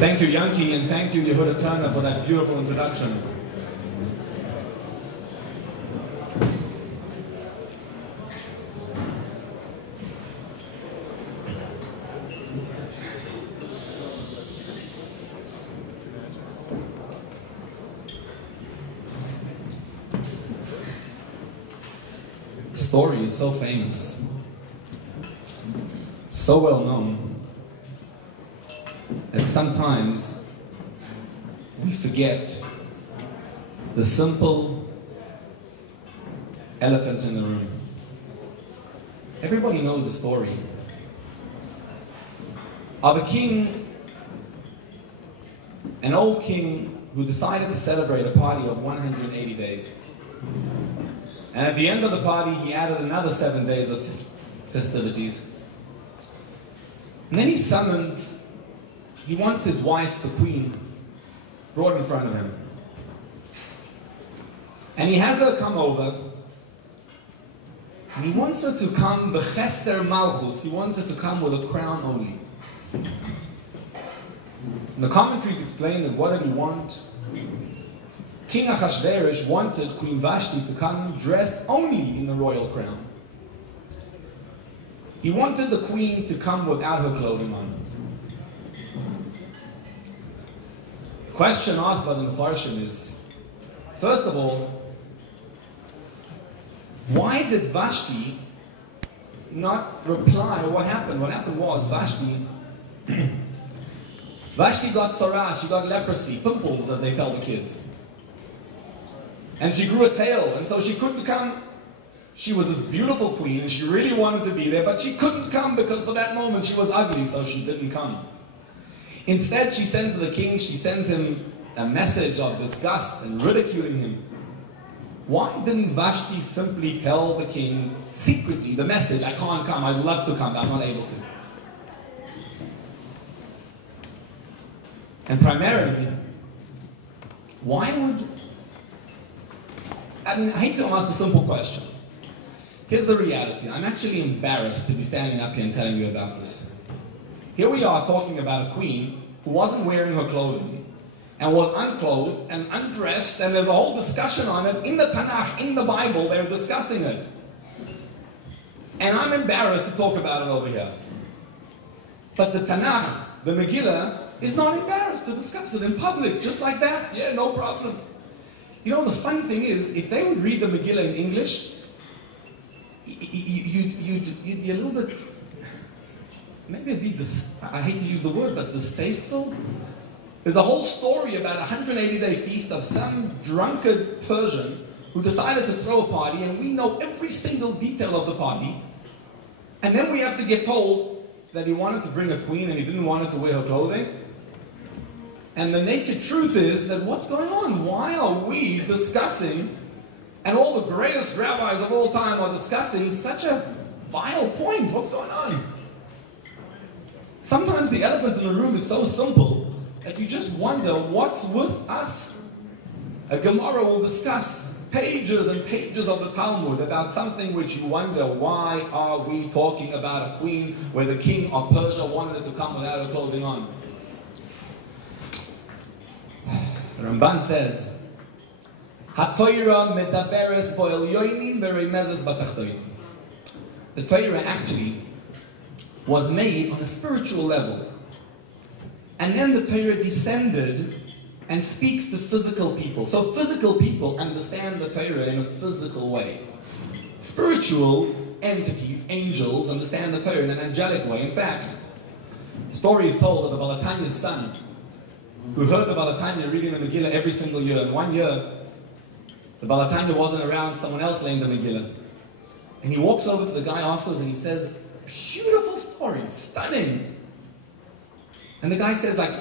Thank you, Yankee, and thank you, Yehuda Turner, for that beautiful introduction. The story is so famous, so well known, that sometimes we forget the simple elephant in the room. Everybody knows the story of a king, an old king who decided to celebrate a party of 180 days. And at the end of the party, he added another 7 days of festivities. And then he wants his wife, the queen, brought in front of him. And he has her come over, and he wants her to come b'cheser malchus. He wants her to come with a crown only. And the commentaries explain that what did he want? King Achashverosh wanted Queen Vashti to come dressed only in the royal crown. He wanted the queen to come without her clothing on. The question asked by the Mefarshim is, first of all, why did Vashti not reply? What happened? What happened was Vashti got tzara, she got leprosy, pimples as they tell the kids. And she grew a tail, and so she couldn't come. She was this beautiful queen, and she really wanted to be there, but she couldn't come because for that moment she was ugly, so she didn't come. Instead, she sends the king, she sends him a message of disgust and ridiculing him. Why didn't Vashti simply tell the king secretly the message, I can't come, I'd love to come, but I'm not able to? And primarily, why would... I hate to ask the simple question. Here's the reality. I'm actually embarrassed to be standing up here and telling you about this. Here we are talking about a queen who wasn't wearing her clothing and was unclothed and undressed, and there's a whole discussion on it in the Tanakh, in the Bible, they're discussing it. And I'm embarrassed to talk about it over here. But the Tanakh, the Megillah, is not embarrassed to discuss it in public, just like that. Yeah, no problem. You know, the funny thing is, if they would read the Megillah in English, you'd be a little bit, maybe it'd be, I hate to use the word, but distasteful. There's a whole story about a 180-day feast of some drunkard Persian who decided to throw a party, and we know every single detail of the party. And then we have to get told that he wanted to bring a queen and he didn't want her to wear her clothing. And the naked truth is that what's going on? Why are we discussing, and all the greatest rabbis of all time are discussing such a vile point? What's going on? Sometimes the elephant in the room is so simple that you just wonder what's with us. A Gemara will discuss pages and pages of the Talmud about something which you wonder, why are we talking about a queen where the king of Persia wanted her to come without her clothing on? The Ramban says, "HaTorah medaberes bo elyonim v'reimezes batachtonim." The Torah actually was made on a spiritual level, and then the Torah descended and speaks to physical people. So physical people understand the Torah in a physical way. Spiritual entities, angels, understand the Torah in an angelic way. In fact, the story is told of the Baal HaTanya's son, who heard the Baal HaTanya reading the Megillah every single year. And one year, the Baal HaTanya wasn't around, someone else learned the Megillah. And he walks over to the guy afterwards and he says, beautiful story, stunning. And the guy says, like,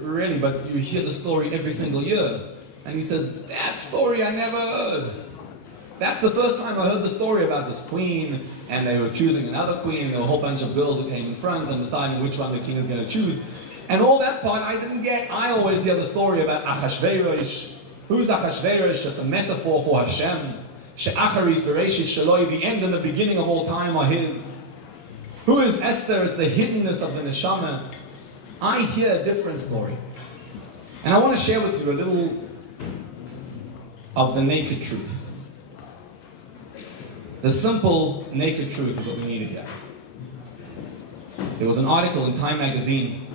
really, but you hear the story every single year. And he says, that story I never heard. That's the first time I heard the story about this queen, and they were choosing another queen, there were a whole bunch of girls who came in front and deciding which one the king is going to choose. And all that part I didn't get. I always hear the story about Achashverosh. Who's Achashverosh? It's a metaphor for Hashem. She'acharis v'reishis shaloi, the end and the beginning of all time are his. Who is Esther? It's the hiddenness of the neshama. I hear a different story. And I want to share with you a little of the naked truth. The simple naked truth is what we need to hear. There was an article in Time magazine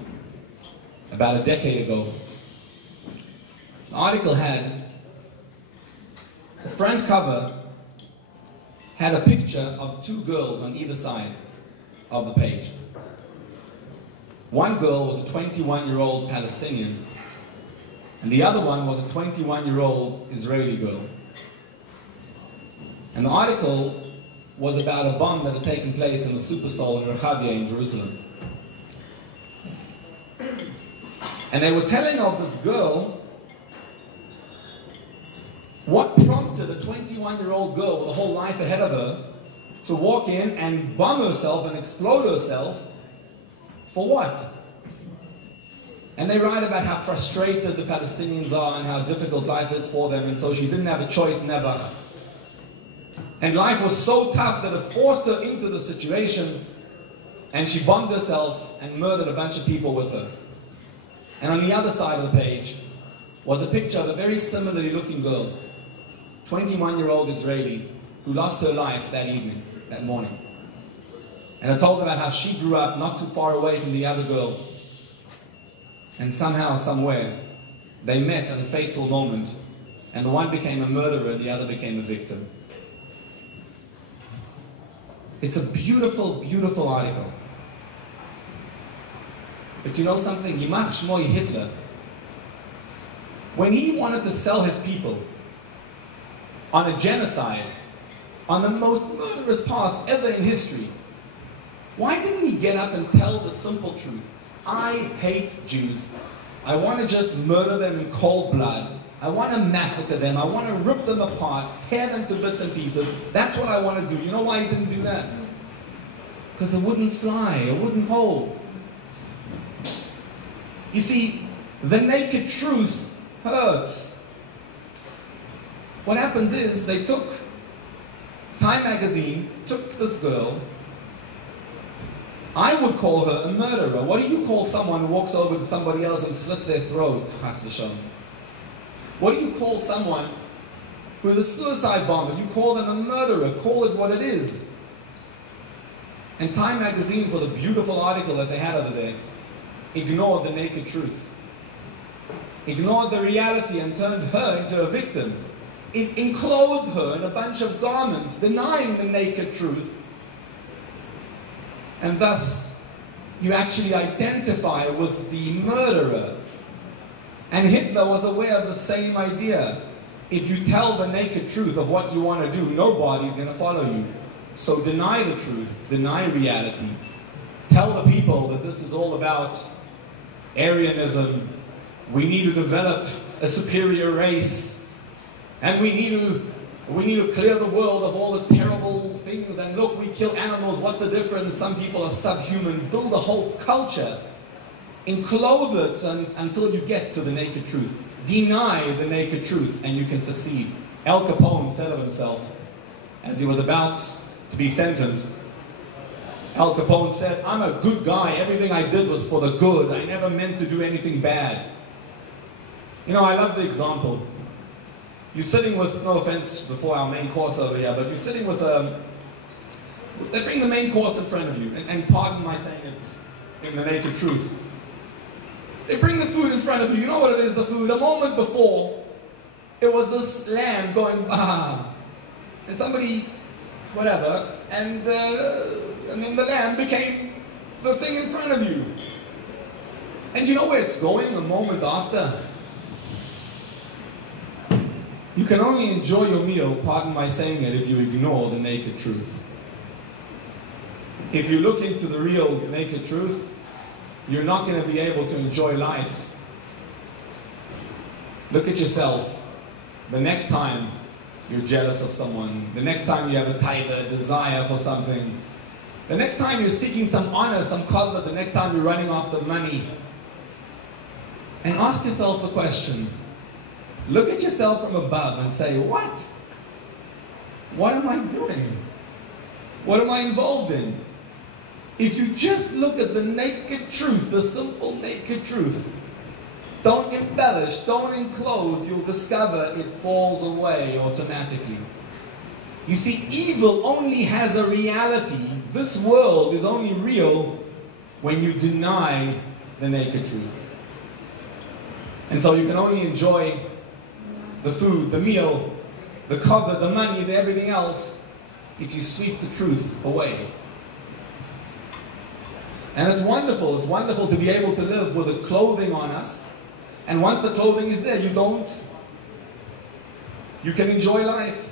about a decade ago. The article had, the front cover had a picture of two girls on either side of the page. One girl was a 21-year-old Palestinian, and the other one was a 21-year-old Israeli girl. And the article was about a bomb that had taken place in the Superstore in Rechavia in Jerusalem. And they were telling of this girl what prompted a 21-year-old girl with a whole life ahead of her to walk in and bomb herself and explode herself. For what? And they write about how frustrated the Palestinians are and how difficult life is for them, and so she didn't have a choice, never. And life was so tough that it forced her into the situation, and she bombed herself and murdered a bunch of people with her. And on the other side of the page was a picture of a very similarly looking girl, 21-year-old Israeli, who lost her life that evening, that morning. And it told about how she grew up not too far away from the other girl. And somehow, somewhere, they met at a fateful moment, and the one became a murderer, the other became a victim. It's a beautiful, beautiful article. But you know something? Yimach Shmoy Hitler, when he wanted to sell his people on a genocide, on the most murderous path ever in history, why didn't he get up and tell the simple truth? I hate Jews. I want to just murder them in cold blood. I want to massacre them. I want to rip them apart, tear them to bits and pieces. That's what I want to do. You know why he didn't do that? Because it wouldn't fly, it wouldn't hold. You see, the naked truth hurts. What happens is, they took, Time magazine took this girl. I would call her a murderer. What do you call someone who walks over to somebody else and slits their throat? Chas v'shalom. What do you call someone who is a suicide bomber? You call them a murderer. Call it what it is. And Time magazine, for the beautiful article that they had over there, ignored the naked truth. Ignored the reality and turned her into a victim. It enclosed her in a bunch of garments, denying the naked truth. And thus, you actually identify with the murderer. And Hitler was aware of the same idea. If you tell the naked truth of what you want to do, nobody's going to follow you. So deny the truth, deny reality. Tell the people that this is all about Aryanism. We need to develop a superior race. And we need to clear the world of all its terrible things, and look, we kill animals, what's the difference? Some people are subhuman. Build a whole culture. Enclose it until you get to the naked truth. Deny the naked truth and you can succeed. Al Capone said of himself, as he was about to be sentenced, Al Capone said, I'm a good guy, everything I did was for the good, I never meant to do anything bad. You know, I love the example. You're sitting with, no offense before our main course over here, but you're sitting with they bring the main course in front of you, and pardon my saying it in the naked truth. They bring the food in front of you. You know what it is, the food? A moment before, it was this lamb going, bah, and somebody, whatever, and then the lamb became the thing in front of you. And you know where it's going a moment after? You can only enjoy your meal, pardon my saying it, if you ignore the naked truth. If you look into the real naked truth, you're not going to be able to enjoy life. Look at yourself. The next time you're jealous of someone, the next time you have a taiva, desire for something, the next time you're seeking some honor, some kavod, the next time you're running after money, and ask yourself the question. Look at yourself from above and say, what? What am I doing? What am I involved in? If you just look at the naked truth, the simple naked truth, Don't embellish, don't enclose, you'll discover it falls away automatically. You see, evil only has a reality. This world is only real when you deny the naked truth. And so you can only enjoy the food, the meal, the cover, the money, the everything else, if you sweep the truth away. And it's wonderful to be able to live with the clothing on us. And once the clothing is there, you can enjoy life.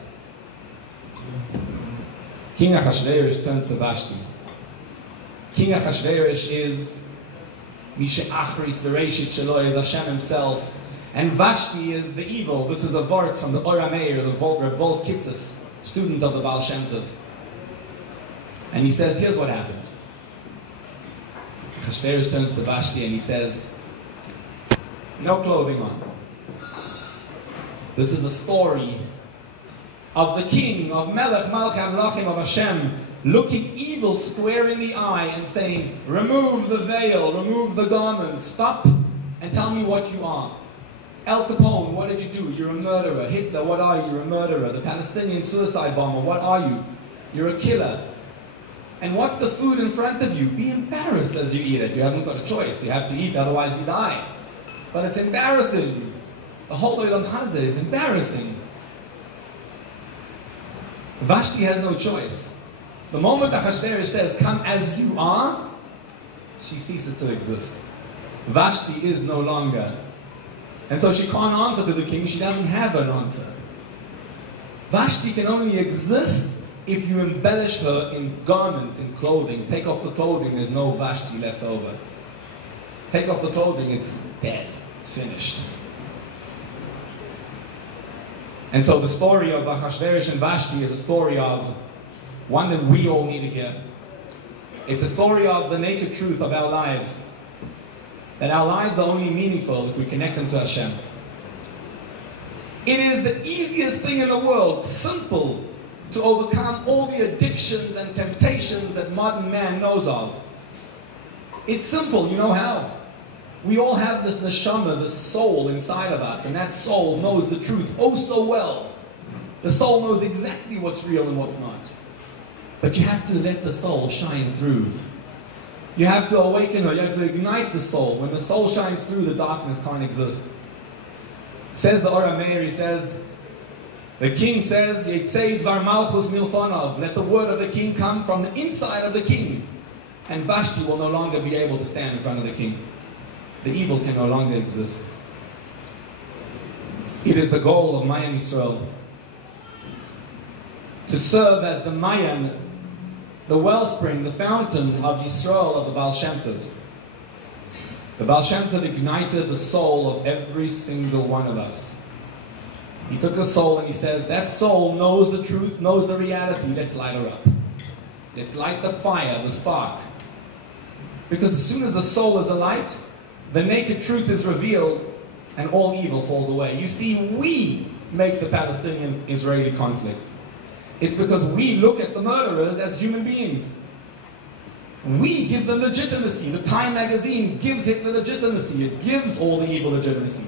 King Achashverosh turns to Vashti. King Achashverosh is Misha Achris Vereshis Shaloi, is Hashem himself. And Vashti is the evil. This is a vort from the Ora Meir, the Reb Wolf Kitzes, student of the Baal Shem Tov. And he says, here's what happened. Achashverosh turns to Vashti and he says, no clothing on. This is a story of the king, of Melech Malchei Amlachim, of Hashem, looking evil square in the eye and saying, remove the veil, remove the garment, stop and tell me what you are. El Capone, what did you do? You're a murderer. Hitler, what are you? You're a murderer. The Palestinian suicide bomber, what are you? You're a killer. And what's the food in front of you? Be embarrassed as you eat it. You haven't got a choice. You have to eat, otherwise you die. But it's embarrassing. The whole Olam Hazeh is embarrassing. Vashti has no choice. The moment Achashverosh says, come as you are, she ceases to exist. Vashti is no longer. And so she can't answer to the king, she doesn't have an answer. Vashti can only exist if you embellish her in garments, in clothing. Take off the clothing, there's no Vashti left over. Take off the clothing, it's dead, it's finished. And so the story of Achashverosh and Vashti is a story of one that we all need to hear. It's a story of the naked truth of our lives. That our lives are only meaningful if we connect them to Hashem. It is the easiest thing in the world, simple, to overcome all the addictions and temptations that modern man knows of. It's simple, you know how? We all have this neshama, this soul inside of us, and that soul knows the truth oh so well. The soul knows exactly what's real and what's not. But you have to let the soul shine through. You have to awaken her, you have to ignite the soul. When the soul shines through, the darkness can't exist. Says the Ora Meir, he says, the king says, Yetzei dvar malchus milfonov, let the word of the king come from the inside of the king. And Vashti will no longer be able to stand in front of the king. The evil can no longer exist. It is the goal of Mayan Yisrael to serve as the Mayan, the wellspring, the fountain of Yisrael, of the Baal Shem Tov. The Baal Shem Tov ignited the soul of every single one of us. He took the soul and he says, that soul knows the truth, knows the reality, let's light her up. Let's light the fire, the spark. Because as soon as the soul is alight, the naked truth is revealed and all evil falls away. You see, we make the Palestinian-Israeli conflict. It's because we look at the murderers as human beings. We give them legitimacy. The Time magazine gives it the legitimacy. It gives all the evil legitimacy.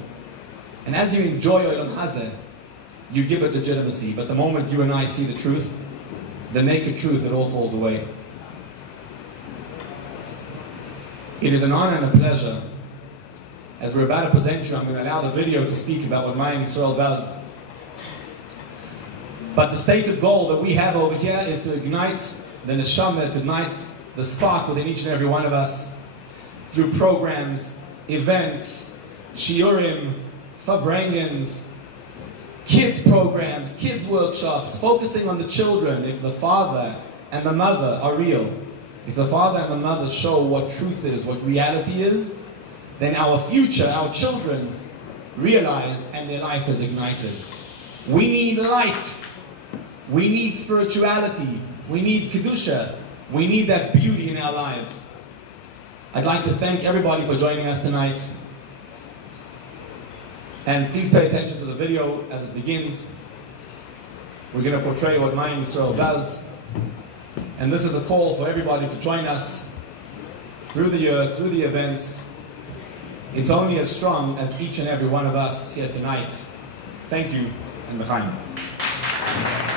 And as you enjoy Olam Hazeh, you give it legitimacy. But the moment you and I see the truth, the naked truth, it all falls away. It is an honor and a pleasure. As we're about to present you, I'm going to allow the video to speak about what Mayan Yisrael does. But the stated goal that we have over here is to ignite the neshama, to ignite the spark within each and every one of us through programs, events, shiurim, farbrengens, kids programs, kids workshops, focusing on the children. If the father and the mother are real, if the father and the mother show what truth is, what reality is, then our future, our children, realize and their life is ignited. We need light. We need spirituality. We need Kedusha. We need that beauty in our lives. I'd like to thank everybody for joining us tonight. And please pay attention to the video as it begins. We're going to portray what Mayan Yisrael does. And this is a call for everybody to join us through the year, through the events, It's only as strong as each and every one of us here tonight. Thank you, and l'chaim.